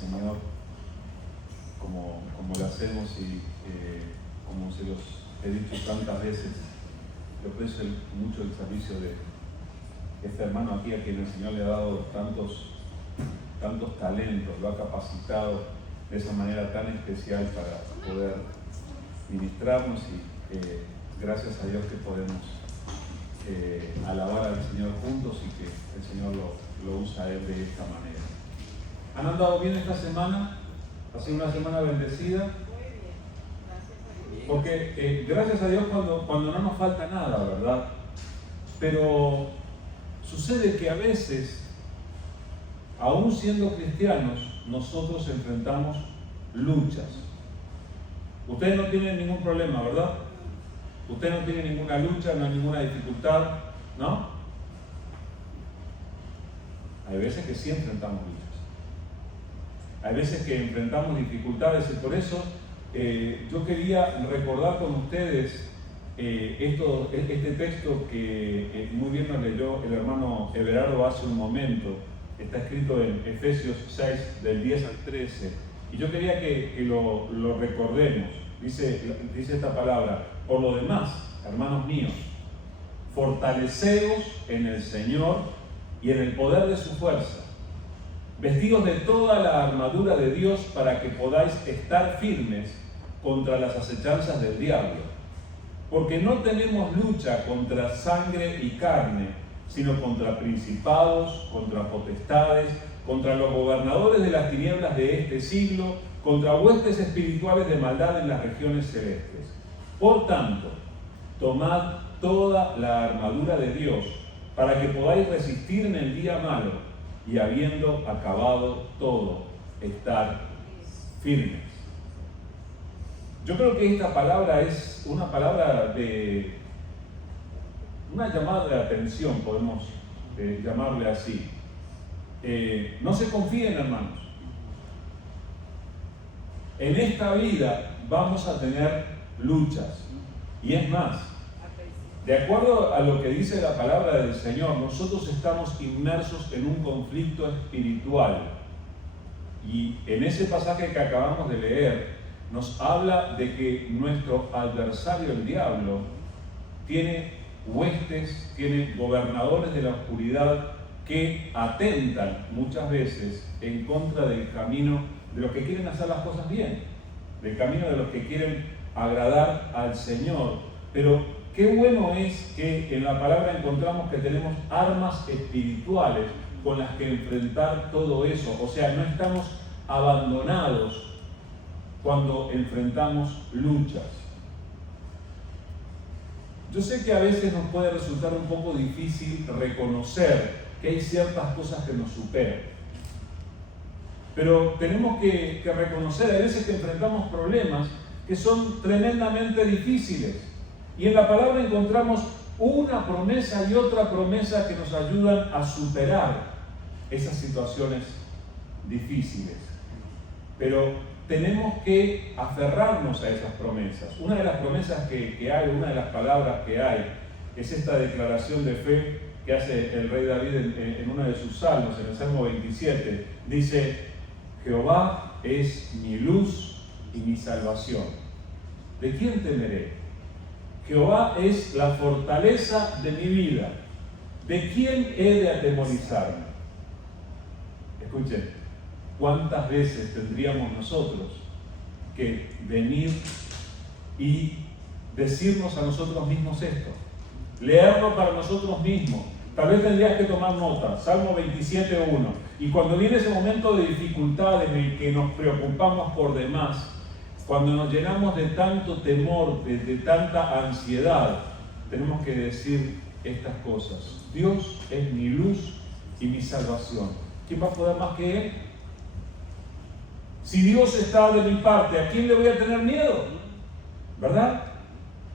Señor como lo hacemos y como se los he dicho tantas veces. Yo aprecio mucho el servicio de este hermano aquí, a quien el Señor le ha dado tantos talentos, lo ha capacitado de esa manera tan especial para poder ministrarnos y gracias a Dios que podemos alabar al Señor juntos y que el Señor lo usa a Él de esta manera. ¿Han andado bien esta semana? ¿Ha sido una semana bendecida? Porque gracias a Dios cuando no nos falta nada, ¿verdad? Pero sucede que a veces, aún siendo cristianos, nosotros enfrentamos luchas. Ustedes no tienen ningún problema, ¿verdad? Usted no tiene ninguna lucha, no hay ninguna dificultad, ¿no? Hay veces que sí enfrentamos luchas. Hay veces que enfrentamos dificultades y por eso yo quería recordar con ustedes este texto que muy bien nos leyó el hermano Everardo hace un momento. Está escrito en Efesios 6, del 10 al 13. Y yo quería que lo recordemos. Dice esta palabra: por lo demás, hermanos míos, fortaleceos en el Señor y en el poder de su fuerza, vestidos de toda la armadura de Dios para que podáis estar firmes contra las acechanzas del diablo. Porque no tenemos lucha contra sangre y carne, sino contra principados, contra potestades, contra los gobernadores de las tinieblas de este siglo, contra huestes espirituales de maldad en las regiones celestes. Por tanto, tomad toda la armadura de Dios para que podáis resistir en el día malo y habiendo acabado todo, estar firmes. Yo creo que esta palabra es una palabra una llamada de atención, podemos llamarle así. No se confíen, hermanos. En esta vida vamos a tener luchas. Y es más, de acuerdo a lo que dice la palabra del Señor, nosotros estamos inmersos en un conflicto espiritual. Y en ese pasaje que acabamos de leer, nos habla de que nuestro adversario, el diablo, tiene huestes, tiene gobernadores de la oscuridad que atentan muchas veces en contra del camino de los que quieren hacer las cosas bien, del camino de los que quieren agradar al Señor. Pero qué bueno es que en la palabra encontramos que tenemos armas espirituales con las que enfrentar todo eso. O sea, no estamos abandonados cuando enfrentamos luchas. Yo sé que a veces nos puede resultar un poco difícil reconocer que hay ciertas cosas que nos superan. Pero tenemos que reconocer, hay veces que enfrentamos problemas que son tremendamente difíciles. Y en la palabra encontramos una promesa y otra promesa que nos ayudan a superar esas situaciones difíciles. Pero tenemos que aferrarnos a esas promesas. Una de las promesas que hay, una de las palabras que hay, es esta declaración de fe que hace el rey David en uno de sus salmos, en el Salmo 27. Dice: Jehová es mi luz y mi salvación. ¿De quién temeré? Jehová es la fortaleza de mi vida. ¿De quién he de atemorizarme? Escuchen. ¿Cuántas veces tendríamos nosotros que venir y decirnos a nosotros mismos esto? Leerlo para nosotros mismos. Tal vez tendrías que tomar nota. Salmo 27:1. Y cuando viene ese momento de dificultad en el que nos preocupamos por demás, cuando nos llenamos de tanto temor, de tanta ansiedad, tenemos que decir estas cosas. Dios es mi luz y mi salvación. ¿Quién va a poder más que Él? Si Dios está de mi parte, ¿a quién le voy a tener miedo? ¿Verdad?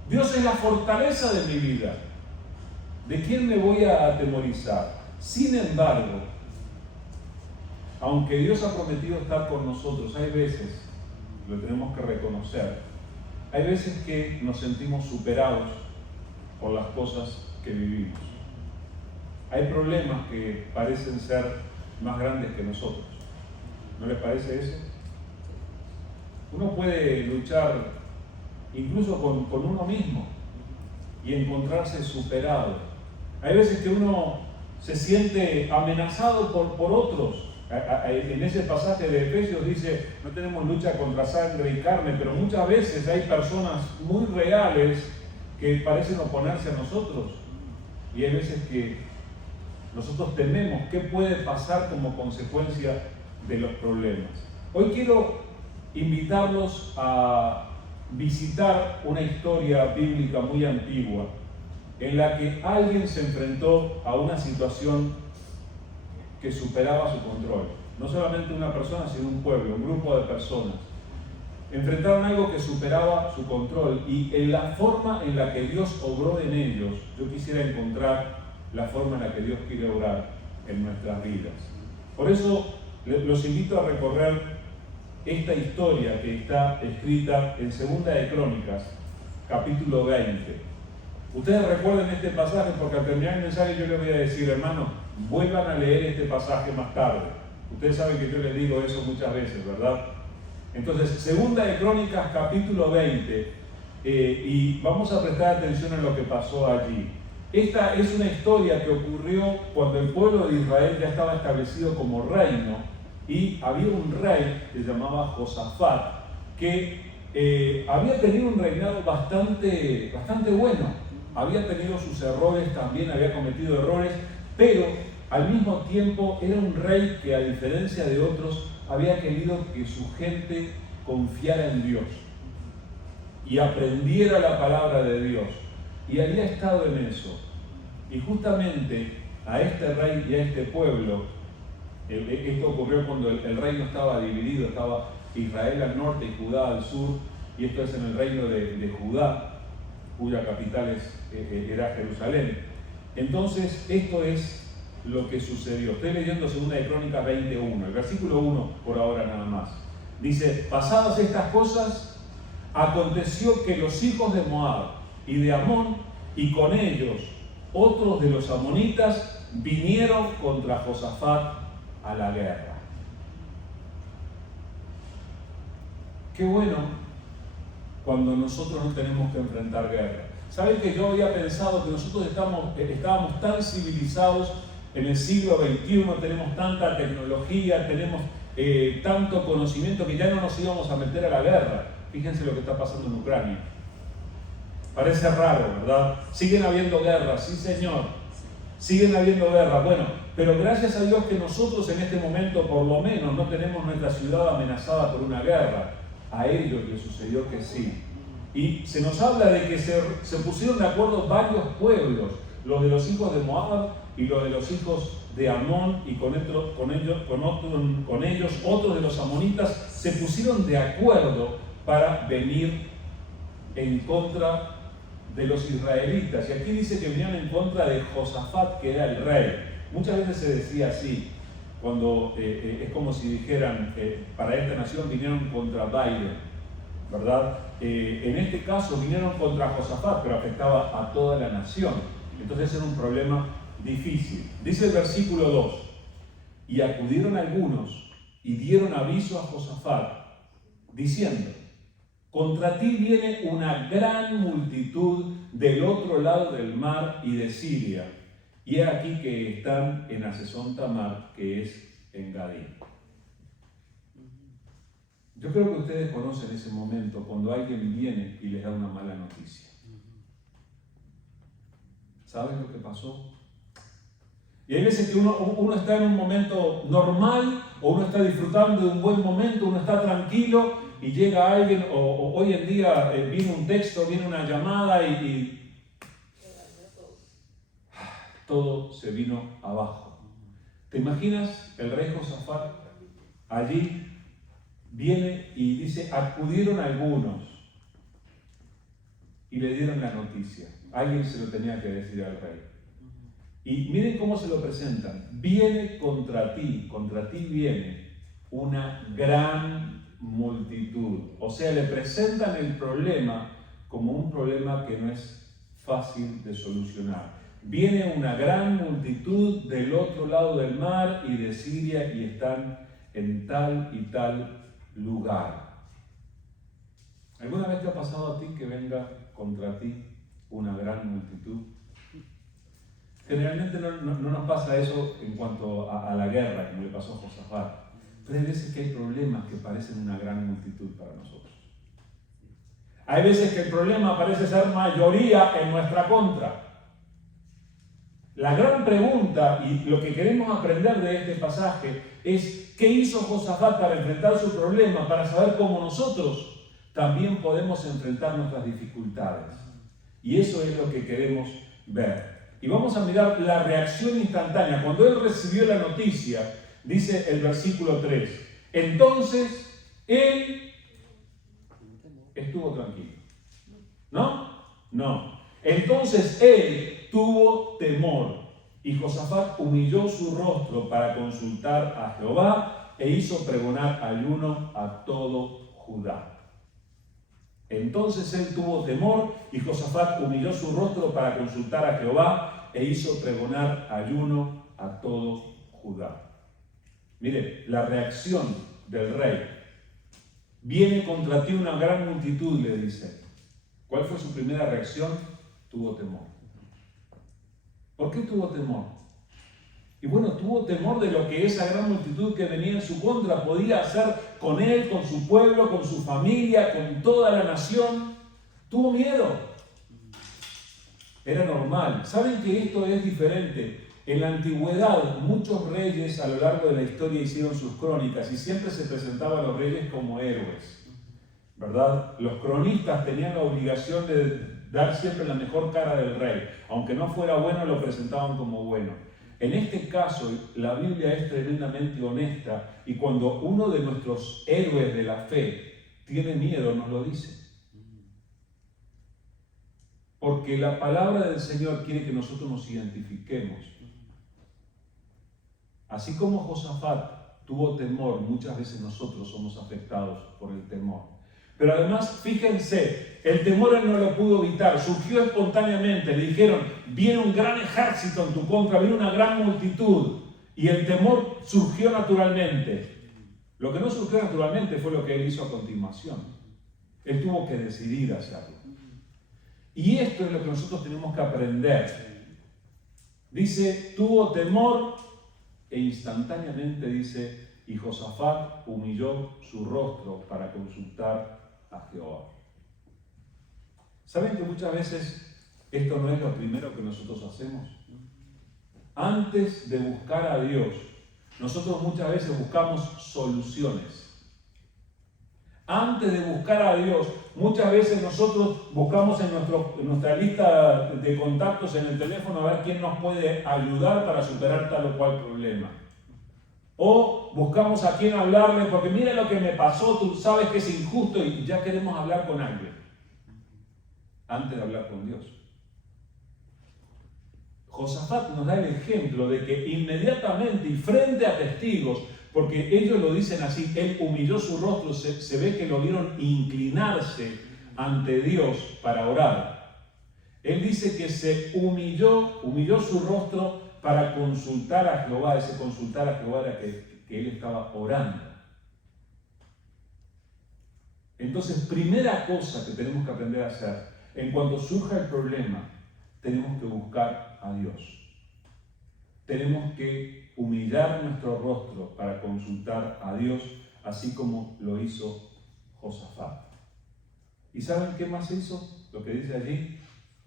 Dios es la fortaleza de mi vida. ¿De quién me voy a atemorizar? Sin embargo, aunque Dios ha prometido estar con nosotros, hay veces, lo tenemos que reconocer, hay veces que nos sentimos superados por las cosas que vivimos. Hay problemas que parecen ser más grandes que nosotros. ¿No les parece eso? Uno puede luchar incluso con uno mismo y encontrarse superado. Hay veces que uno se siente amenazado por otros. En ese pasaje de Efesios dice, no tenemos lucha contra sangre y carne, pero muchas veces hay personas muy reales que parecen oponerse a nosotros. Y hay veces que nosotros tememos qué puede pasar como consecuencia de los problemas. Hoy quiero invitarlos a visitar una historia bíblica muy antigua en la que alguien se enfrentó a una situación que superaba su control. No solamente una persona, sino un pueblo, un grupo de personas. Enfrentaron algo que superaba su control y en la forma en la que Dios obró en ellos, yo quisiera encontrar la forma en la que Dios quiere obrar en nuestras vidas. Por eso los invito a recorrer esta historia que está escrita en Segunda de Crónicas, capítulo 20. Ustedes recuerden este pasaje porque al terminar el mensaje yo les voy a decir, hermanos, vuelvan a leer este pasaje más tarde. Ustedes saben que yo les digo eso muchas veces, ¿verdad? Entonces, Segunda de Crónicas, capítulo 20, y vamos a prestar atención a lo que pasó allí. Esta es una historia que ocurrió cuando el pueblo de Israel ya estaba establecido como reino y había un rey que se llamaba Josafat que había tenido un reinado bastante bueno. Había tenido sus errores también, había cometido errores, pero al mismo tiempo era un rey que, a diferencia de otros, había querido que su gente confiara en Dios y aprendiera la palabra de Dios. Y había estado en eso. Y justamente a este rey y a este pueblo, esto ocurrió cuando el reino estaba dividido, estaba Israel al norte y Judá al sur, y esto es en el reino de Judá, cuya capital era Jerusalén. Entonces, esto es lo que sucedió. Estoy leyendo 2 de Crónicas 21, el versículo 1 por ahora nada más. Dice, pasadas estas cosas, aconteció que los hijos de Moab y de Amón, y con ellos otros de los amonitas, vinieron contra Josafat a la guerra. Qué bueno cuando nosotros no tenemos que enfrentar guerra. ¿Saben que yo había pensado que nosotros estábamos tan civilizados en el siglo XXI, tenemos tanta tecnología, tenemos tanto conocimiento que ya no nos íbamos a meter a la guerra? Fíjense lo que está pasando en Ucrania. Parece raro, ¿verdad? Siguen habiendo guerras, sí señor. Siguen habiendo guerras. Bueno, pero gracias a Dios que nosotros en este momento por lo menos no tenemos nuestra ciudad amenazada por una guerra. A ellos les sucedió que sí. Y se nos habla de que se pusieron de acuerdo varios pueblos, los de los hijos de Moab y los de los hijos de Amón, y con ellos otros de los amonitas, se pusieron de acuerdo para venir en contra de los israelitas. Y aquí dice que vinieron en contra de Josafat, que era el rey. Muchas veces se decía así, cuando es como si dijeran, para esta nación vinieron contra Biden, ¿verdad? En este caso vinieron contra Josafat, pero afectaba a toda la nación. Entonces era un problema difícil. Dice el versículo 2, y acudieron algunos y dieron aviso a Josafat, diciendo, contra ti viene una gran multitud del otro lado del mar y de Siria, y he aquí que están en Hazezón Tamar, que es en Gadí. Yo creo que ustedes conocen ese momento cuando alguien viene y les da una mala noticia. ¿Saben lo que pasó? Y hay veces que uno está en un momento normal, o uno está disfrutando de un buen momento, uno está tranquilo, y llega alguien, o hoy en día viene un texto, viene una llamada y todo se vino abajo. ¿Te imaginas el rey Josafat allí? Viene y dice, acudieron algunos y le dieron la noticia. Alguien se lo tenía que decir al rey. Y miren cómo se lo presentan. Viene contra ti viene una gran multitud. O sea, le presentan el problema como un problema que no es fácil de solucionar. Viene una gran multitud del otro lado del mar y de Siria y están en tal y tal lugar. ¿Alguna vez te ha pasado a ti que venga contra ti una gran multitud? Generalmente no nos pasa eso en cuanto a la guerra, como le pasó a Josafat. Pero hay veces que hay problemas que parecen una gran multitud para nosotros. Hay veces que el problema parece ser mayoría en nuestra contra. La gran pregunta y lo que queremos aprender de este pasaje es ¿qué hizo Josafat para enfrentar su problema? Para saber cómo nosotros también podemos enfrentar nuestras dificultades. Y eso es lo que queremos ver. Y vamos a mirar la reacción instantánea. Cuando él recibió la noticia, dice el versículo 3, entonces él estuvo tranquilo. ¿No? No. Entonces él tuvo temor y Josafat humilló su rostro para consultar a Jehová e hizo pregonar ayuno a todo Judá. Entonces él tuvo temor y Josafat humilló su rostro para consultar a Jehová e hizo pregonar ayuno a todo Judá. Mire, la reacción del rey. Viene contra ti una gran multitud, le dice. ¿Cuál fue su primera reacción? Tuvo temor. ¿Por qué tuvo temor? Y bueno, tuvo temor de lo que esa gran multitud que venía en su contra podía hacer con él, con su pueblo, con su familia, con toda la nación. Tuvo miedo. Era normal. ¿Saben que esto es diferente? En la antigüedad, muchos reyes a lo largo de la historia hicieron sus crónicas y siempre se presentaban a los reyes como héroes, ¿verdad? Los cronistas tenían la obligación de dar siempre la mejor cara del rey. Aunque no fuera bueno, lo presentaban como bueno. En este caso, la Biblia es tremendamente honesta y cuando uno de nuestros héroes de la fe tiene miedo, nos lo dice. Porque la palabra del Señor quiere que nosotros nos identifiquemos. Así como Josafat tuvo temor, muchas veces nosotros somos afectados por el temor. Pero además, fíjense, el temor él no lo pudo evitar, surgió espontáneamente. Le dijeron, viene un gran ejército en tu contra, viene una gran multitud. Y el temor surgió naturalmente. Lo que no surgió naturalmente fue lo que él hizo a continuación. Él tuvo que decidir hacerlo. Y esto es lo que nosotros tenemos que aprender. Dice, tuvo temor e instantáneamente dice, y Josafat humilló su rostro para consultar a Jehová. ¿Saben que muchas veces esto no es lo primero que nosotros hacemos? Antes de buscar a Dios, nosotros muchas veces buscamos soluciones. Antes de buscar a Dios, muchas veces nosotros buscamos en nuestra lista de contactos en el teléfono a ver quién nos puede ayudar para superar tal o cual problema. O buscamos a quién hablarle porque mira lo que me pasó, tú sabes que es injusto y ya queremos hablar con alguien. Antes de hablar con Dios. Josafat nos da el ejemplo de que inmediatamente y frente a testigos, porque ellos lo dicen así, él humilló su rostro, se ve que lo vieron inclinarse ante Dios para orar. Él dice que se humilló su rostro para consultar a Jehová. Ese consultar a Jehová era que él estaba orando. Entonces, primera cosa que tenemos que aprender a hacer, en cuanto surja el problema, tenemos que buscar a Dios. Tenemos que humillar nuestro rostro para consultar a Dios, así como lo hizo Josafat. ¿Y saben qué más hizo? Lo que dice allí.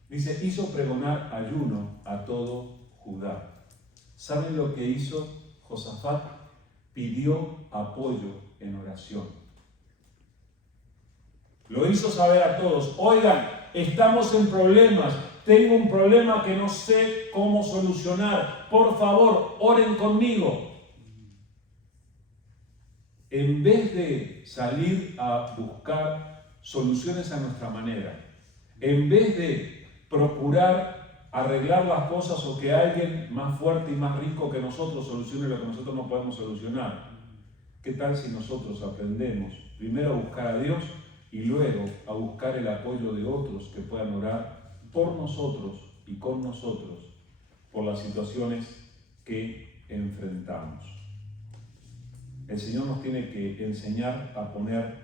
Dice, hizo pregonar ayuno a todo Judá. ¿Saben lo que hizo Josafat? Pidió apoyo en oración. Lo hizo saber a todos, oigan, estamos en problemas, tengo un problema que no sé cómo solucionar, por favor, oren conmigo. En vez de salir a buscar soluciones a nuestra manera, en vez de procurar arreglar las cosas o que alguien más fuerte y más rico que nosotros solucione lo que nosotros no podemos solucionar, ¿qué tal si nosotros aprendemos primero a buscar a Dios y luego a buscar el apoyo de otros que puedan orar por nosotros y con nosotros por las situaciones que enfrentamos? El Señor nos tiene que enseñar a poner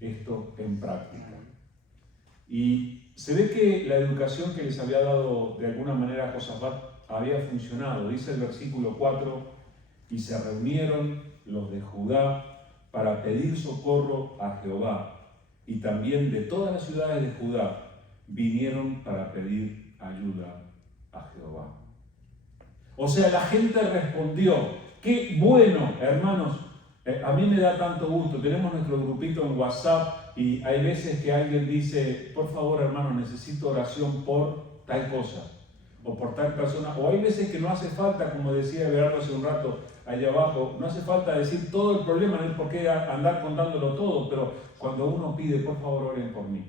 esto en práctica. Y se ve que la educación que les había dado de alguna manera a Josafat había funcionado. Dice el versículo 4, y se reunieron los de Judá para pedir socorro a Jehová, y también de todas las ciudades de Judá vinieron para pedir ayuda a Jehová. O sea, la gente respondió. Qué bueno, hermanos, a mí me da tanto gusto. Tenemos nuestro grupito en WhatsApp y hay veces que alguien dice, por favor, hermano, necesito oración por tal cosa o por tal persona. O hay veces que no hace falta, como decía Everardo hace un rato allá abajo, no hace falta decir todo el problema, no hay por qué andar contándolo todo, pero cuando uno pide, por favor, oren por mí.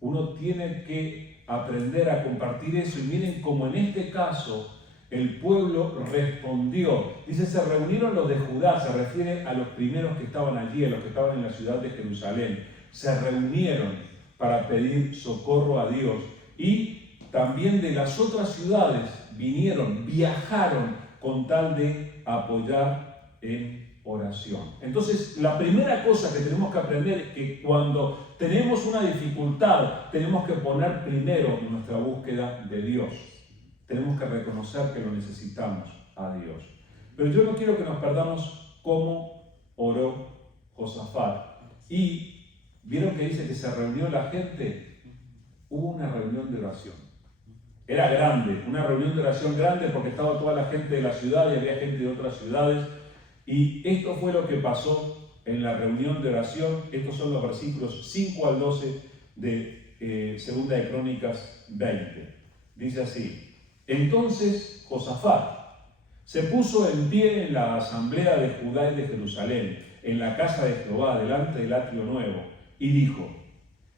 Uno tiene que aprender a compartir eso y miren como en este caso el pueblo respondió. Dice, se reunieron los de Judá, se refiere a los primeros que estaban allí, a los que estaban en la ciudad de Jerusalén. Se reunieron para pedir socorro a Dios. Y también de las otras ciudades viajaron con tal de apoyar en oración. Entonces, la primera cosa que tenemos que aprender es que cuando tenemos una dificultad, tenemos que poner primero nuestra búsqueda de Dios. Tenemos que reconocer que lo necesitamos a Dios. Pero yo no quiero que nos perdamos cómo oró Josafat. Y vieron que dice que se reunió la gente. Hubo una reunión de oración. Era grande, una reunión de oración grande porque estaba toda la gente de la ciudad y había gente de otras ciudades. Y esto fue lo que pasó en la reunión de oración. Estos son los versículos 5 al 12 de Segunda de Crónicas 20. Dice así. Entonces Josafat se puso en pie en la asamblea de Judá y de Jerusalén, en la casa de Jehová, delante del atrio nuevo, y dijo,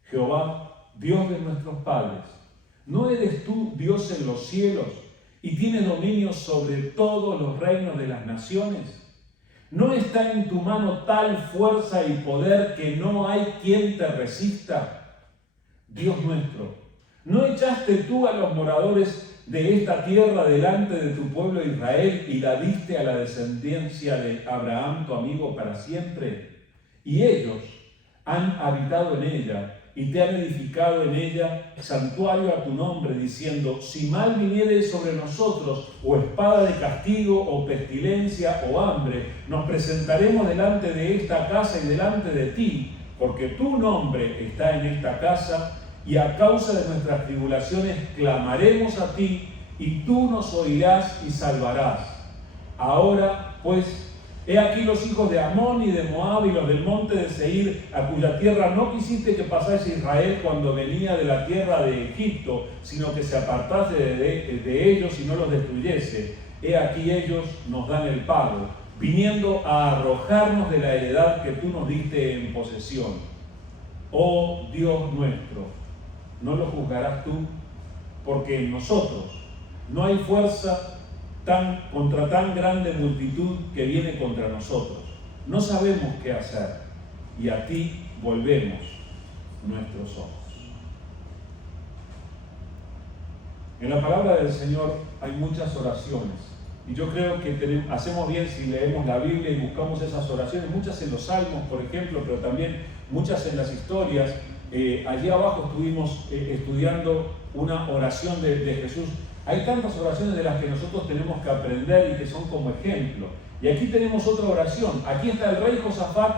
Jehová, Dios de nuestros padres, ¿no eres tú Dios en los cielos y tienes dominio sobre todos los reinos de las naciones? ¿No está en tu mano tal fuerza y poder que no hay quien te resista? Dios nuestro, ¿no echaste tú a los moradores de esta tierra delante de tu pueblo Israel y la diste a la descendencia de Abraham, tu amigo, para siempre? Y ellos han habitado en ella y te han edificado en ella santuario a tu nombre, diciendo, si mal viniere sobre nosotros, o espada de castigo, o pestilencia, o hambre, nos presentaremos delante de esta casa y delante de ti, porque tu nombre está en esta casa, y a causa de nuestras tribulaciones clamaremos a ti, y tú nos oirás y salvarás. Ahora, pues, he aquí los hijos de Amón y de Moab y los del monte de Seir, a cuya tierra no quisiste que pasase Israel cuando venía de la tierra de Egipto, sino que se apartase de ellos y no los destruyese. He aquí ellos nos dan el pago, viniendo a arrojarnos de la heredad que tú nos diste en posesión. Oh Dios nuestro, ¿no lo juzgarás tú? Porque en nosotros no hay fuerza contra tan grande multitud que viene contra nosotros. No sabemos qué hacer y a ti volvemos nuestros ojos. En la palabra del Señor hay muchas oraciones y yo creo que hacemos bien si leemos la Biblia y buscamos esas oraciones, muchas en los Salmos, por ejemplo, pero también muchas en las historias. Allí abajo estuvimos estudiando una oración de Jesús. Hay tantas oraciones de las que nosotros tenemos que aprender y que son como ejemplo. Y aquí tenemos otra oración. Aquí está el rey Josafat,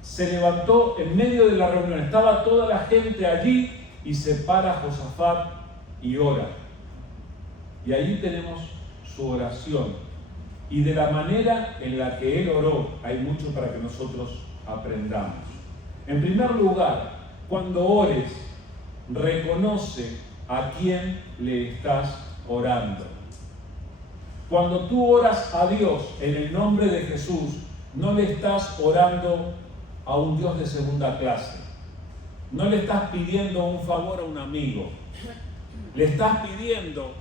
se levantó en medio de la reunión. Estaba toda la gente allí y se para Josafat y ora. Y allí tenemos su oración. Y de la manera en la que él oró, hay mucho para que nosotros aprendamos. En primer lugar, cuando ores, reconoce a quién le estás orando. Cuando tú oras a Dios en el nombre de Jesús, no le estás orando a un Dios de segunda clase. No le estás pidiendo un favor a un amigo. Le estás pidiendo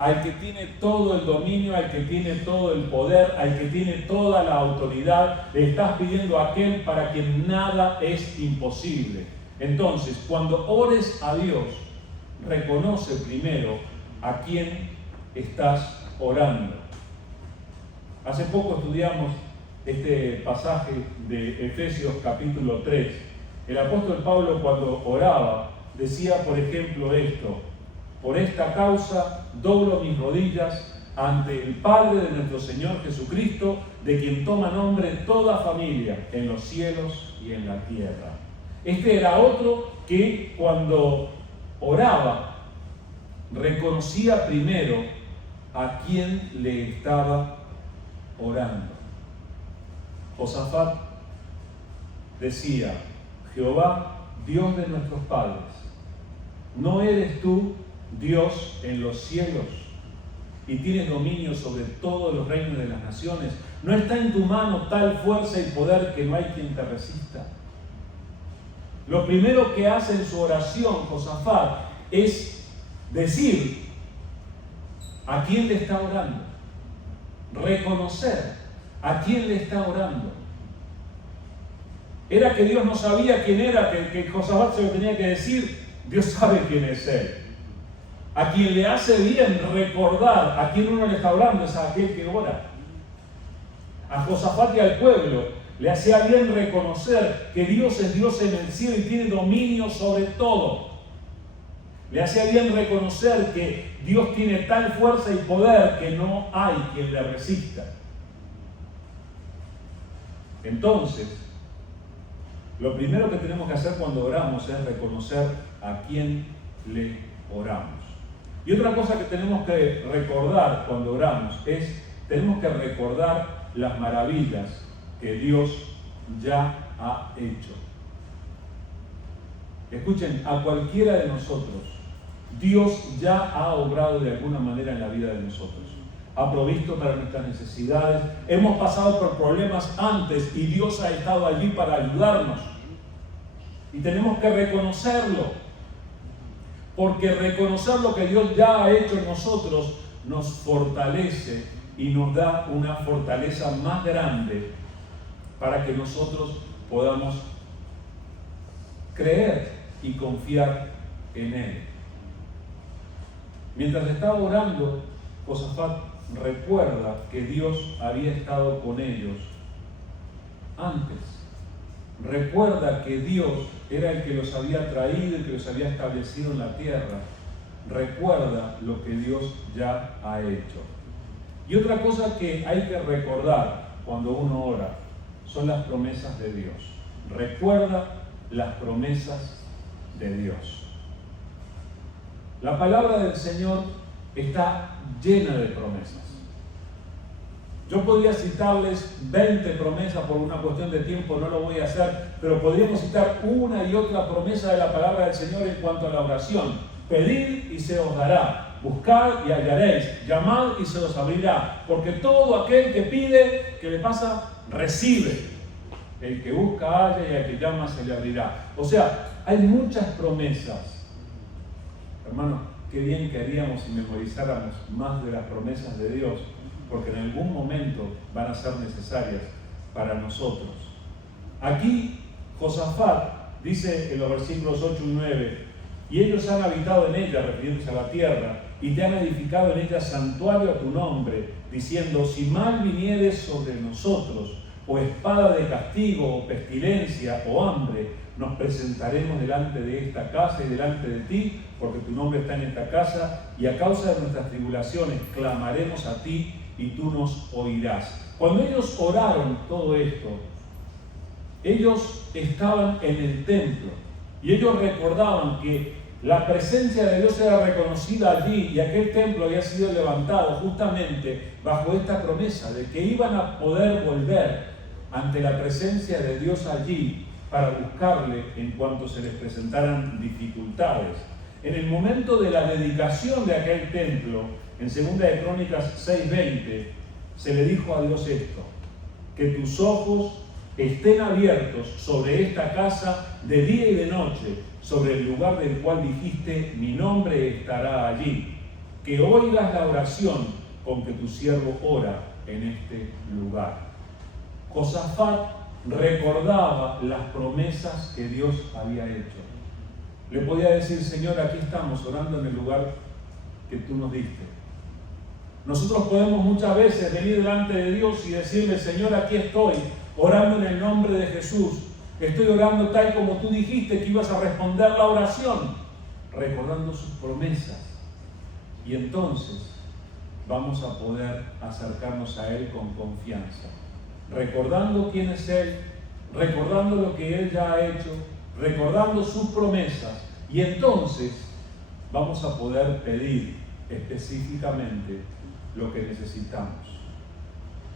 al que tiene todo el dominio, al que tiene todo el poder, al que tiene toda la autoridad. Le estás pidiendo a aquel para quien nada es imposible. Entonces, cuando ores a Dios, reconoce primero a quién estás orando. Hace poco estudiamos este pasaje de Efesios capítulo 3. El apóstol Pablo, cuando oraba, decía, por ejemplo, esto: por esta causa doblo mis rodillas ante el Padre de nuestro Señor Jesucristo, de quien toma nombre toda familia en los cielos y en la tierra. Este era otro que cuando oraba reconocía primero a quién le estaba orando. Josafat decía: Jehová, Dios de nuestros padres, ¿no eres tú Dios en los cielos y tienes dominio sobre todos los reinos de las naciones? ¿No está en tu mano tal fuerza y poder que no hay quien te resista? Lo primero que hace en su oración Josafat es decir a quién le está orando, reconocer a quién le está orando. Era que Dios no sabía quién era, que Josafat se lo tenía que decir. Dios sabe quién es Él. A quien le hace bien recordar a quién uno le está orando es a aquel que ora. A Josafat y al pueblo le hacía bien reconocer que Dios es Dios en el cielo y tiene dominio sobre todo. Le hacía bien reconocer que Dios tiene tal fuerza y poder que no hay quien le resista. Entonces, lo primero que tenemos que hacer cuando oramos es reconocer a quién le oramos. Y otra cosa que tenemos que recordar cuando oramos es, tenemos que recordar las maravillas que Dios ya ha hecho. Escuchen, a cualquiera de nosotros, Dios ya ha obrado de alguna manera en la vida de nosotros. Ha provisto para nuestras necesidades. Hemos pasado por problemas antes y Dios ha estado allí para ayudarnos. Y tenemos que reconocerlo. Porque reconocer lo que Dios ya ha hecho en nosotros nos fortalece y nos da una fortaleza más grande para que nosotros podamos creer y confiar en Él. Mientras estaba orando, Josafat recuerda que Dios había estado con ellos antes. Recuerda que Dios era el que los había traído, el que los había establecido en la tierra. Recuerda lo que Dios ya ha hecho. Y otra cosa que hay que recordar cuando uno ora son las promesas de Dios. Recuerda las promesas de Dios. La palabra del Señor está llena de promesas. Yo podría citarles 20 promesas, por una cuestión de tiempo no lo voy a hacer, pero podríamos citar una y otra promesa de la palabra del Señor en cuanto a la oración. Pedid y se os dará, buscad y hallaréis, llamad y se os abrirá, porque todo aquel que pide, ¿qué le pasa? Recibe. El que busca halla y al que llama se le abrirá. O sea, hay muchas promesas. Hermanos, qué bien que haríamos si memorizáramos más de las promesas de Dios, porque en algún momento van a ser necesarias para nosotros. Aquí Josafat dice en los versículos 8 y 9: y ellos han habitado en ella, refiriéndose a la tierra, y te han edificado en ella santuario a tu nombre, diciendo: si mal vinieres sobre nosotros, o espada de castigo, o pestilencia, o hambre, nos presentaremos delante de esta casa y delante de ti, porque tu nombre está en esta casa, y a causa de nuestras tribulaciones clamaremos a ti, y tú nos oirás. Cuando ellos oraron todo esto, ellos estaban en el templo, y ellos recordaban que la presencia de Dios era reconocida allí, y aquel templo había sido levantado justamente bajo esta promesa de que iban a poder volver ante la presencia de Dios allí para buscarle en cuanto se les presentaran dificultades. En el momento de la dedicación de aquel templo, en 2 de Crónicas 6:20, se le dijo a Dios esto: que tus ojos estén abiertos sobre esta casa de día y de noche, sobre el lugar del cual dijiste, mi nombre estará allí. Que oigas la oración con que tu siervo ora en este lugar. Josafat recordaba las promesas que Dios había hecho. Le podía decir: Señor, aquí estamos orando en el lugar que tú nos diste. Nosotros podemos muchas veces venir delante de Dios y decirle: Señor, aquí estoy, orando en el nombre de Jesús. Estoy orando tal como tú dijiste que ibas a responder la oración, recordando sus promesas. Y entonces vamos a poder acercarnos a Él con confianza, recordando quién es Él, recordando lo que Él ya ha hecho, recordando sus promesas. Y entonces vamos a poder pedir específicamente lo que necesitamos.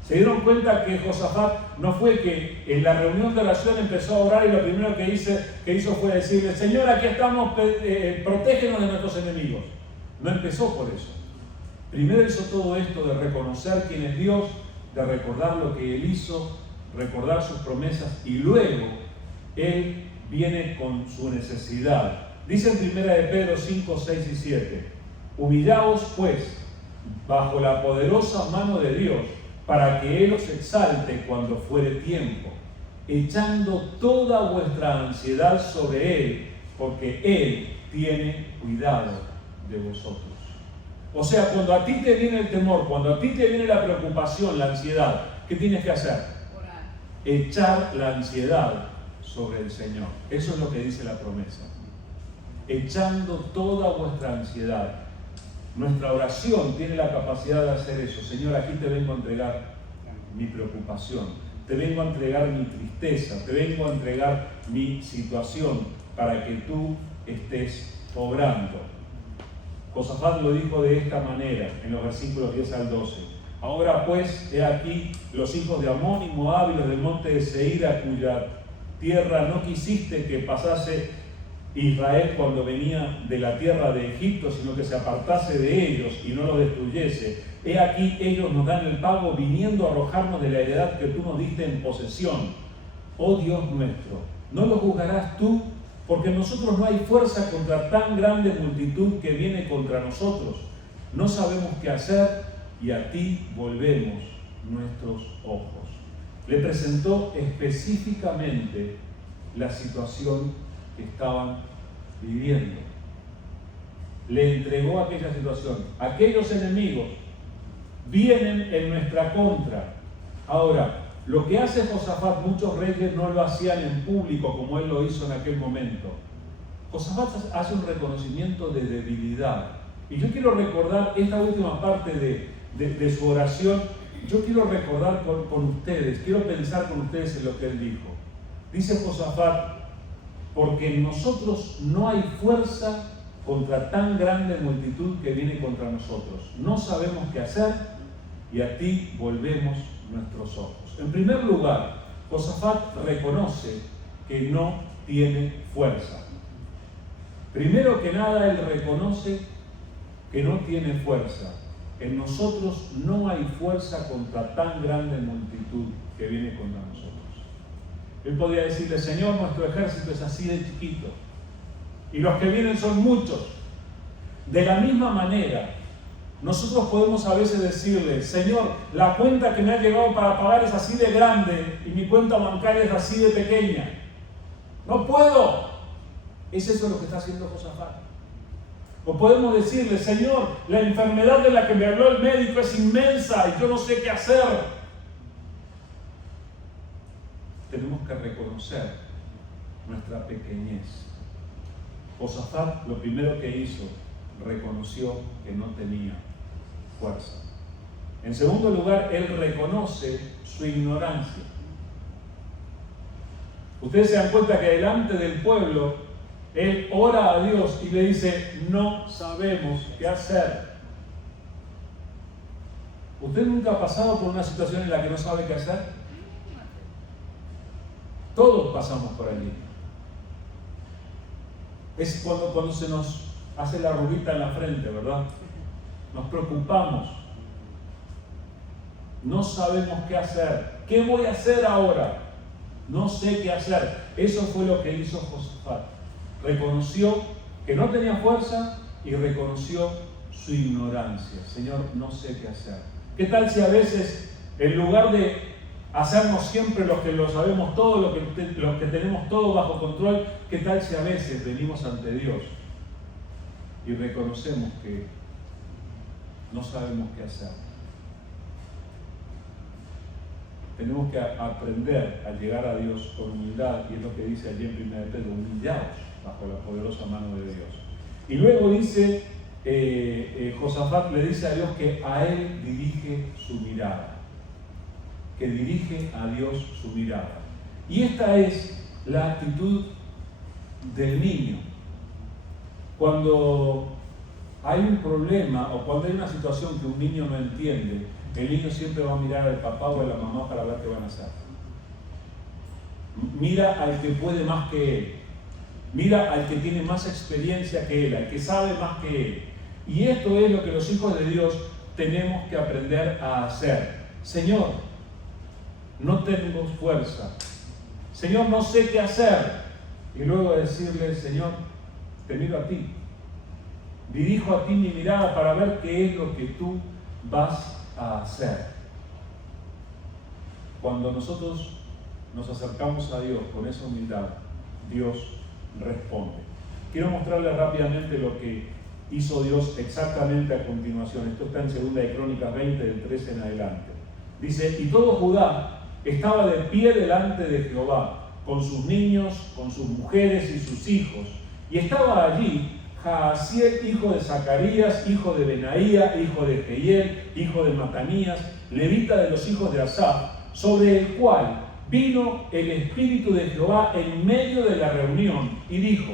¿Se dieron cuenta que Josafat no fue que en la reunión de oración empezó a orar y lo primero que hizo fue decirle: Señor, aquí estamos, protégenos de nuestros enemigos? No empezó por eso. Primero hizo todo esto de reconocer quién es Dios, de recordar lo que Él hizo, recordar sus promesas, y luego Él viene con su necesidad. Dice en 1 de Pedro 5, 6 y 7: Humillaos pues bajo la poderosa mano de Dios, para que Él os exalte cuando fuere tiempo, echando toda vuestra ansiedad sobre Él, porque Él tiene cuidado de vosotros. O sea, cuando a ti te viene el temor, cuando a ti te viene la preocupación, la ansiedad, ¿qué tienes que hacer? Orar. Echar la ansiedad sobre el Señor. Eso es lo que dice la promesa. Echando toda vuestra ansiedad. Nuestra oración tiene la capacidad de hacer eso. Señor, aquí te vengo a entregar mi preocupación, te vengo a entregar mi tristeza, te vengo a entregar mi situación para que tú estés obrando. Josafat lo dijo de esta manera en los versículos 10 al 12: Ahora pues, he aquí los hijos de Amón y Moab y los del monte de Seir, a cuya tierra no quisiste que pasase Israel cuando venía de la tierra de Egipto, sino que se apartase de ellos y no los destruyese. He aquí ellos nos dan el pago, viniendo a arrojarnos de la heredad que tú nos diste en posesión. Oh Dios nuestro, ¿no lo juzgarás tú? Porque en nosotros no hay fuerza contra tan grande multitud que viene contra nosotros. No sabemos qué hacer y a ti volvemos nuestros ojos. Le presentó específicamente la situación que estaban viviendo. Le entregó aquella situación. Aquellos enemigos vienen en nuestra contra. Ahora, lo que hace Josafat, muchos reyes no lo hacían en público como él lo hizo en aquel momento. Josafat hace un reconocimiento de debilidad. Y yo quiero recordar esta última parte de su oración. Yo quiero recordar con ustedes, quiero pensar con ustedes en lo que él dijo. Dice Josafat: porque en nosotros no hay fuerza contra tan grande multitud que viene contra nosotros. No sabemos qué hacer y a ti volvemos nuestros ojos. En primer lugar, Josafat reconoce que no tiene fuerza. Primero que nada, él reconoce que no tiene fuerza. En nosotros no hay fuerza contra tan grande multitud que viene contra nosotros. Él podría decirle: Señor, nuestro ejército es así de chiquito y los que vienen son muchos. De la misma manera, nosotros podemos a veces decirle: Señor, la cuenta que me ha llegado para pagar es así de grande y mi cuenta bancaria es así de pequeña. No puedo. ¿Es eso lo que está haciendo Josafat? O podemos decirle: Señor, la enfermedad de la que me habló el médico es inmensa y yo no sé qué hacer. Tenemos que reconocer nuestra pequeñez. Josafat lo primero que hizo, reconoció que no tenía fuerza. En segundo lugar, él reconoce su ignorancia. Ustedes se dan cuenta que delante del pueblo, él ora a Dios y le dice: no sabemos qué hacer. ¿Usted nunca ha pasado por una situación en la que no sabe qué hacer? Todos pasamos por allí. Es cuando se nos hace la rubita en la frente, ¿verdad? Nos preocupamos. No sabemos qué hacer. ¿Qué voy a hacer ahora? No sé qué hacer. Eso fue lo que hizo Josafat. Reconoció que no tenía fuerza y reconoció su ignorancia. Señor, no sé qué hacer. ¿Qué tal si a veces, en lugar de hacernos siempre los que lo sabemos todo, los que tenemos todo bajo control, qué tal si a veces venimos ante Dios y reconocemos que no sabemos qué hacer. Tenemos que aprender a llegar a Dios con humildad, y es lo que dice allí en 1 Pedro: humillaos bajo la poderosa mano de Dios. Y luego dice, Josafat le dice a Dios que a él dirige su mirada, que dirige a Dios su mirada. Y esta es la actitud del niño. Cuando hay un problema o cuando hay una situación que un niño no entiende, el niño siempre va a mirar al papá o a la mamá para ver qué van a hacer. Mira al que puede más que él. Mira al que tiene más experiencia que él, al que sabe más que él. Y esto es lo que los hijos de Dios tenemos que aprender a hacer. Señor, no tengo fuerza. Señor, no sé qué hacer. Y luego decirle: Señor, te miro a ti. Dirijo a ti mi mirada para ver qué es lo que tú vas a hacer. Cuando nosotros nos acercamos a Dios con esa humildad, Dios responde. Quiero mostrarles rápidamente lo que hizo Dios exactamente a continuación. Esto está en 2 de Crónicas 20, del 13 en adelante. Dice: y todo Judá estaba de pie delante de Jehová, con sus niños, con sus mujeres y sus hijos. Y estaba allí Jaasiel, hijo de Zacarías, hijo de Benaía, hijo de Jehiel, hijo de Matanías, levita de los hijos de Asaf, sobre el cual vino el Espíritu de Jehová en medio de la reunión, y dijo: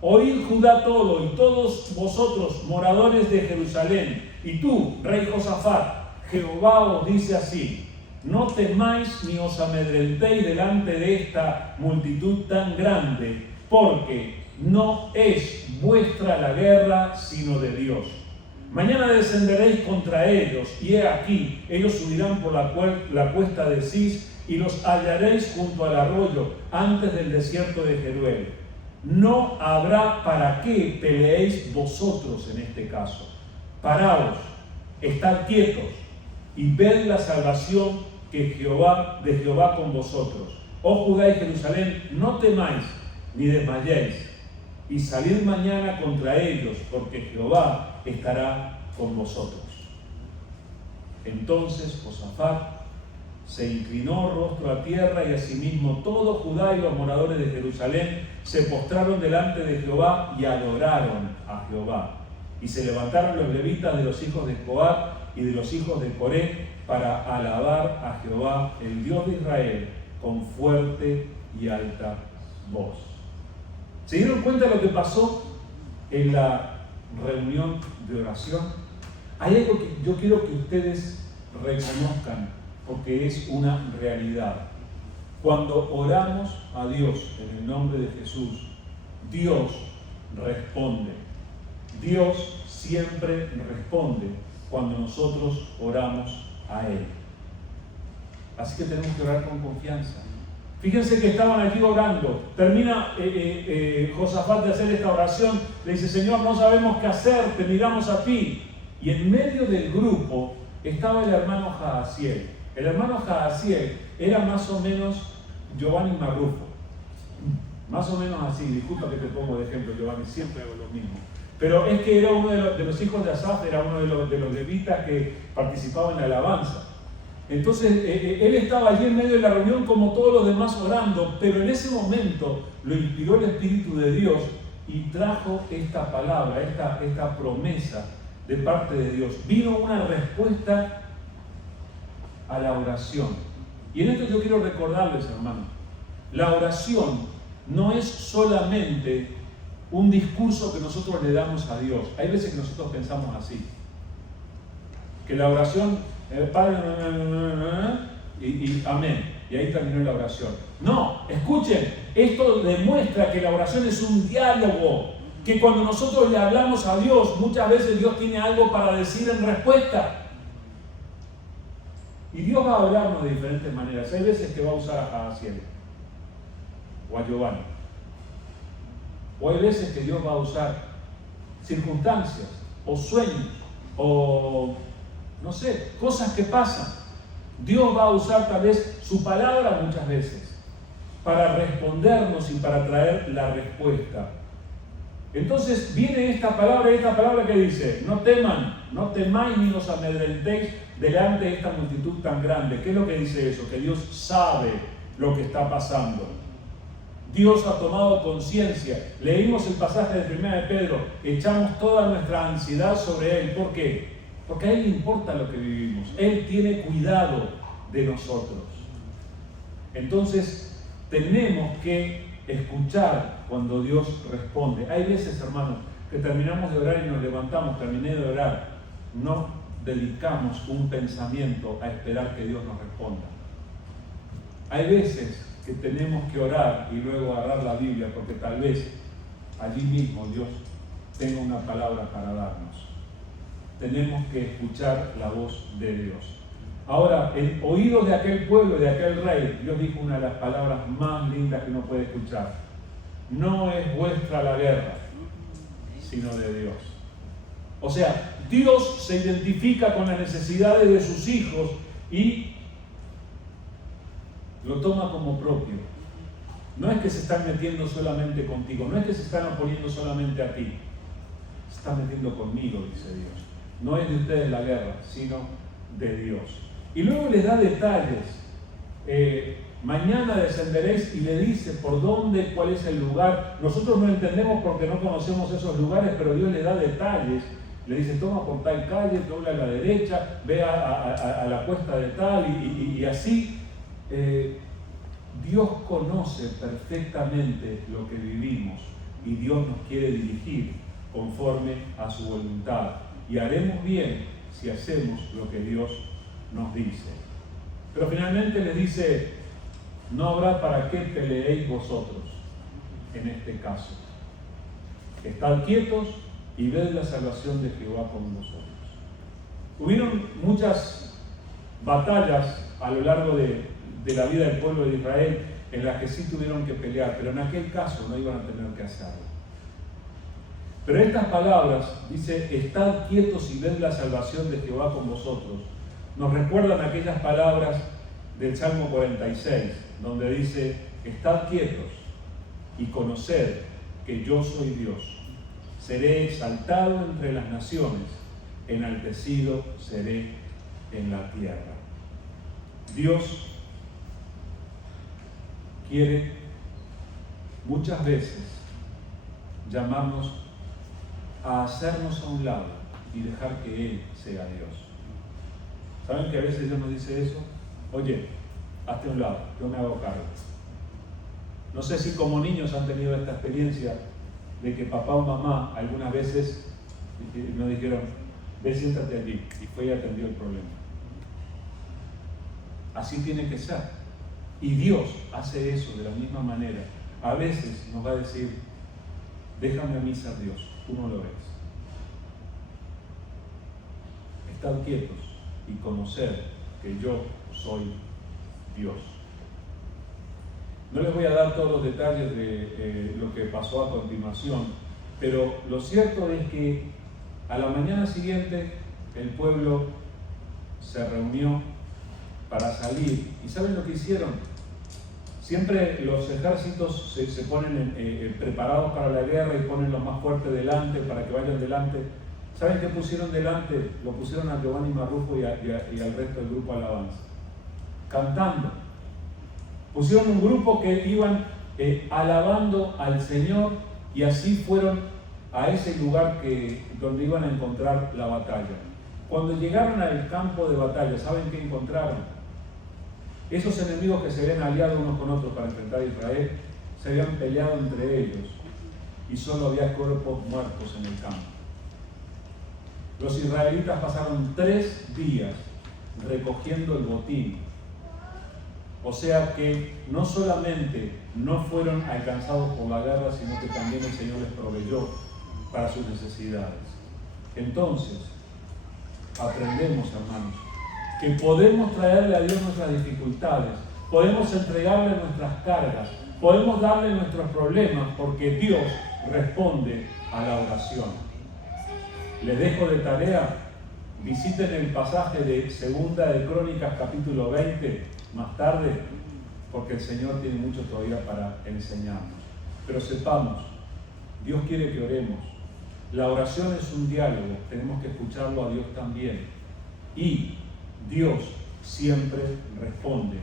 oíd Judá todo, y todos vosotros, moradores de Jerusalén, y tú, rey Josafat, Jehová os dice así: no temáis ni os amedrentéis delante de esta multitud tan grande, porque no es vuestra la guerra, sino de Dios. Mañana descenderéis contra ellos, y he aquí, ellos subirán por la cuesta de Cis, y los hallaréis junto al arroyo, antes del desierto de Jeruel. No habrá para qué peleéis vosotros en este caso. Paraos, estad quietos, y ved la salvación de Jehová con vosotros. Oh Judá y Jerusalén, no temáis ni desmayéis, y salid mañana contra ellos, porque Jehová estará con vosotros. Entonces Josafat se inclinó rostro a tierra, y asimismo todo Judá y los moradores de Jerusalén se postraron delante de Jehová y adoraron a Jehová. Y se levantaron los levitas de los hijos de Coat y de los hijos de Coré para alabar a Jehová, el Dios de Israel, con fuerte y alta voz. ¿Se dieron cuenta de lo que pasó en la reunión de oración? Hay algo que yo quiero que ustedes reconozcan, porque es una realidad. Cuando oramos a Dios en el nombre de Jesús, Dios responde. Dios siempre responde cuando nosotros oramos a Él. Así que tenemos que orar con confianza. Fíjense que estaban allí orando. Termina Josafat de hacer esta oración. Le dice: Señor, no sabemos qué hacer, te miramos a ti. Y en medio del grupo estaba el hermano Jaasiel. El hermano Jaasiel era más o menos Giovanni Marrufo. Más o menos así. Disculpa que te pongo de ejemplo, Giovanni, siempre hago lo mismo. Pero es que era uno de los hijos de Asaf, era uno de los levitas que participaban en la alabanza. Entonces, él estaba allí en medio de la reunión como todos los demás orando, pero en ese momento lo inspiró el Espíritu de Dios y trajo esta palabra, esta promesa de parte de Dios. Vino una respuesta a la oración. Y en esto yo quiero recordarles, hermanos, la oración no es solamente un discurso que nosotros le damos a Dios. Hay veces que nosotros pensamos así, que la oración, Padre, y amén, y ahí terminó la oración. No, escuchen, esto demuestra que la oración es un diálogo, que cuando nosotros le hablamos a Dios, muchas veces Dios tiene algo para decir en respuesta. Y Dios va a hablarnos de diferentes maneras. Hay veces que va a usar a Jaasiel o a Giovanni. O hay veces que Dios va a usar circunstancias o sueños o, no sé, cosas que pasan. Dios va a usar tal vez su palabra muchas veces para respondernos y para traer la respuesta. Entonces viene esta palabra que dice: no teman no temáis ni os amedrentéis delante de esta multitud tan grande. ¿Qué es lo que dice eso? Que Dios sabe lo que está pasando. Dios ha tomado conciencia. Leímos el pasaje de 1 de Pedro, echamos toda nuestra ansiedad sobre Él. ¿Por qué? Porque a Él le importa lo que vivimos. Él tiene cuidado de nosotros. Entonces, tenemos que escuchar cuando Dios responde. Hay veces, hermanos, que terminamos de orar y nos levantamos, terminé de orar, no dedicamos un pensamiento a esperar que Dios nos responda. Hay veces que tenemos que orar y luego agarrar la Biblia, porque tal vez allí mismo Dios tenga una palabra para darnos. Tenemos que escuchar la voz de Dios. Ahora, en oídos de aquel pueblo, de aquel rey, Dios dijo una de las palabras más lindas que uno puede escuchar. No es vuestra la guerra, sino de Dios. O sea, Dios se identifica con las necesidades de sus hijos y lo toma como propio. No es que se están metiendo solamente contigo, no es que se están oponiendo solamente a ti. Se están metiendo conmigo, dice Dios. No es de ustedes la guerra, sino de Dios. Y luego les da detalles. Mañana descenderéis y le dice por dónde, cuál es el lugar. Nosotros no entendemos porque no conocemos esos lugares, pero Dios le da detalles. Le dice, toma por tal calle, dobla a la derecha, ve a la cuesta de tal y así. Dios conoce perfectamente lo que vivimos y Dios nos quiere dirigir conforme a su voluntad. Y haremos bien si hacemos lo que Dios nos dice. Pero finalmente les dice, no habrá para qué peleéis vosotros en este caso. Estad quietos y ved la salvación de Jehová con vosotros. Hubieron muchas batallas a lo largo de la vida del pueblo de Israel en las que sí tuvieron que pelear, pero en aquel caso no iban a tener que hacerlo. Pero estas palabras, dice, estad quietos y ved la salvación de Jehová con vosotros, nos recuerdan aquellas palabras del Salmo 46, donde dice, estad quietos y conoced que yo soy Dios. Seré exaltado entre las naciones, enaltecido seré en la tierra. Dios quiere muchas veces llamarnos a hacernos a un lado y dejar que Él sea Dios. ¿Saben que a veces Dios nos dice eso? Oye, hazte a un lado, yo me hago cargo. No sé si como niños han tenido esta experiencia de que papá o mamá algunas veces nos dijeron, ve, siéntate allí, y fue y atendió el problema. Así tiene que ser. Y Dios hace eso de la misma manera. A veces nos va a decir, déjame a mí ser Dios, tú no lo ves. Estad quietos y conocer que yo soy Dios. No les voy a dar todos los detalles de lo que pasó a continuación, pero lo cierto es que a la mañana siguiente el pueblo se reunió para salir. ¿Y saben lo que hicieron? Siempre los ejércitos se ponen preparados para la guerra y ponen los más fuertes delante para que vayan delante. ¿Saben qué pusieron delante? Lo pusieron a Giovanni Marrufo y al resto del grupo Alabanza. Cantando. Pusieron un grupo que iban alabando al Señor y así fueron a ese lugar donde iban a encontrar la batalla. Cuando llegaron al campo de batalla, ¿saben qué encontraron? Esos enemigos que se habían aliado unos con otros para enfrentar a Israel, se habían peleado entre ellos y solo había cuerpos muertos en el campo. Los israelitas pasaron 3 días recogiendo el botín. O sea que no solamente no fueron alcanzados por la guerra, sino que también el Señor les proveyó para sus necesidades. Entonces, aprendemos, hermanos, que podemos traerle a Dios nuestras dificultades, podemos entregarle nuestras cargas, podemos darle nuestros problemas, porque Dios responde a la oración. Les dejo de tarea, visiten el pasaje de 2 de Crónicas capítulo 20 más tarde, porque el Señor tiene mucho todavía para enseñarnos. Pero sepamos, Dios quiere que oremos, La oración es un diálogo, tenemos que escucharlo a Dios también. Y Dios siempre responde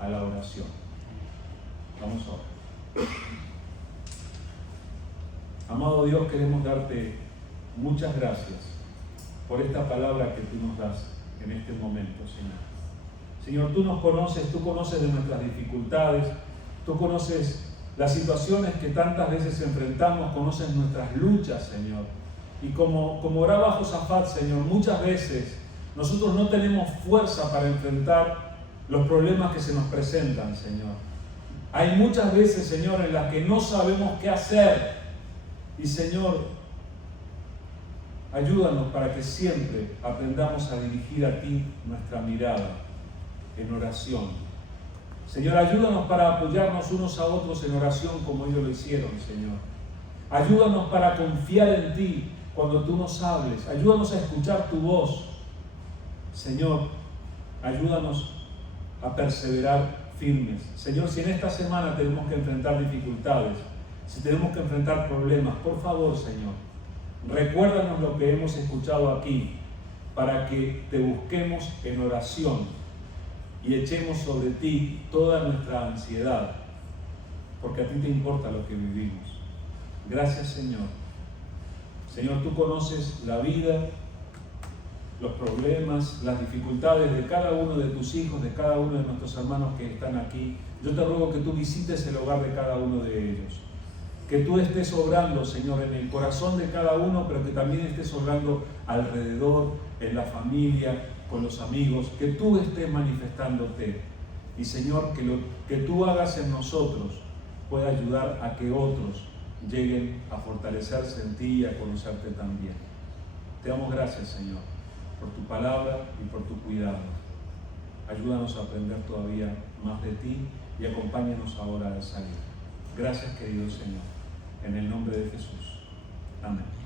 a la oración. Vamos a orar. Amado Dios, queremos darte muchas gracias por esta palabra que tú nos das en este momento, Señor. Señor, tú nos conoces, tú conoces de nuestras dificultades, tú conoces las situaciones que tantas veces enfrentamos, conoces nuestras luchas, Señor. Y como oraba Josafat, Señor, muchas veces nosotros no tenemos fuerza para enfrentar los problemas que se nos presentan, Señor. Hay muchas veces, Señor, en las que no sabemos qué hacer. Y, Señor, ayúdanos para que siempre aprendamos a dirigir a ti nuestra mirada en oración. Señor, ayúdanos para apoyarnos unos a otros en oración como ellos lo hicieron, Señor. Ayúdanos para confiar en ti cuando tú nos hables. Ayúdanos a escuchar tu voz. Señor, ayúdanos a perseverar firmes. Señor, si en esta semana tenemos que enfrentar dificultades, si tenemos que enfrentar problemas, por favor, Señor, recuérdanos lo que hemos escuchado aquí para que te busquemos en oración y echemos sobre ti toda nuestra ansiedad, porque a ti te importa lo que vivimos. Gracias, Señor. Señor, tú conoces la vida, los problemas, las dificultades de cada uno de tus hijos, de cada uno de nuestros hermanos que están aquí. Yo te ruego que tú visites el hogar de cada uno de ellos. Que tú estés obrando, Señor, en el corazón de cada uno, pero que también estés obrando alrededor, en la familia, con los amigos, que tú estés manifestándote. Y, Señor, que lo que tú hagas en nosotros pueda ayudar a que otros lleguen a fortalecerse en ti y a conocerte también. Te damos gracias, Señor, por tu palabra y por tu cuidado. Ayúdanos a aprender todavía más de ti y acompáñanos ahora al salir. Gracias, querido Señor. En el nombre de Jesús. Amén.